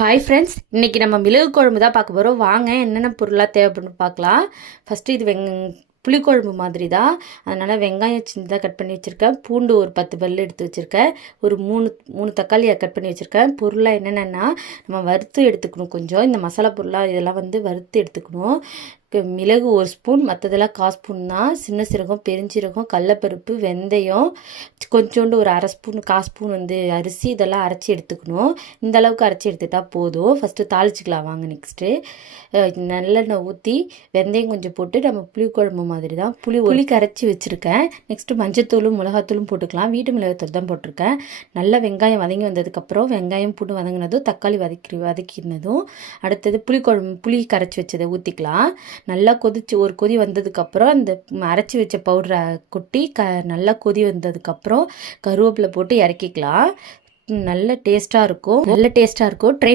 Hi friends, இன்றைக்கி நம்ம மிளகு குழம்பு தான் பார்க்க போகிறோம். வாங்க என்னென்ன பொருளாக தேவைப்படுன்னு பார்க்கலாம். ஃபஸ்ட்டு இது புளிக்குழம்பு மாதிரி தான், அதனால் வெங்காயம் சின்னதாக கட் பண்ணி வச்சுருக்கேன். பூண்டு ஒரு 10 பல் எடுத்து வச்சுருக்கேன். ஒரு மூணு தக்காளியை கட் பண்ணி வச்சுருக்கேன். பொருளாக என்னென்னா நம்ம வறுத்து எடுத்துக்கணும். கொஞ்சம் இந்த மசாலா பொருளாக இதெல்லாம் வறுத்து எடுத்துக்கணும். மிளகு 1 ஸ்பூன், மற்றதெல்லாம் 1/4 ஸ்பூன் தான். சின்ன சீரகம், பெருஞ்சீரகம், கடலப்பருப்பு, வெந்தயம், கொஞ்சோண்டு ஒரு 1/2 ஸ்பூன் 1/4 ஸ்பூன் அரிசி, இதெல்லாம் அரைச்சி எடுத்துக்கணும். இந்த அளவுக்கு அரைச்சி எடுத்துட்டால் போதும். ஃபஸ்ட்டு தாளிச்சிக்கலாம் வாங்க. நெக்ஸ்ட்டு நல்லெண்ணெய் ஊற்றி வெந்தயம் கொஞ்சம் போட்டு நம்ம புளிக்குழம்பு மாதிரி தான் புளி கரைச்சி வச்சுருக்கேன். நெக்ஸ்ட்டு மஞ்சத்தூளும் மிளகாத்தூளும் போட்டுக்கலாம். வீட்டு மிளகாத்தூள் தான் போட்டிருக்கேன். நல்லா வெங்காயம் வதங்கி வந்ததுக்கப்புறம் வெங்காயம் பூண்டு வதங்கினதும் தக்காளி வதக்கினதும் அடுத்தது புளி கரைச்சி வச்சதை ஊற்றிக்கலாம். நல்லா கொதிச்சு ஒரு கொதி வந்ததுக்கப்புறம் அந்த அரைச்சி வச்ச பவுடரை கொட்டி நல்லா கொதி வந்ததுக்கப்புறம் கருவேப்பிலை போட்டு இறக்கிக்கலாம். நல்ல டேஸ்ட்டாக இருக்கும். ட்ரை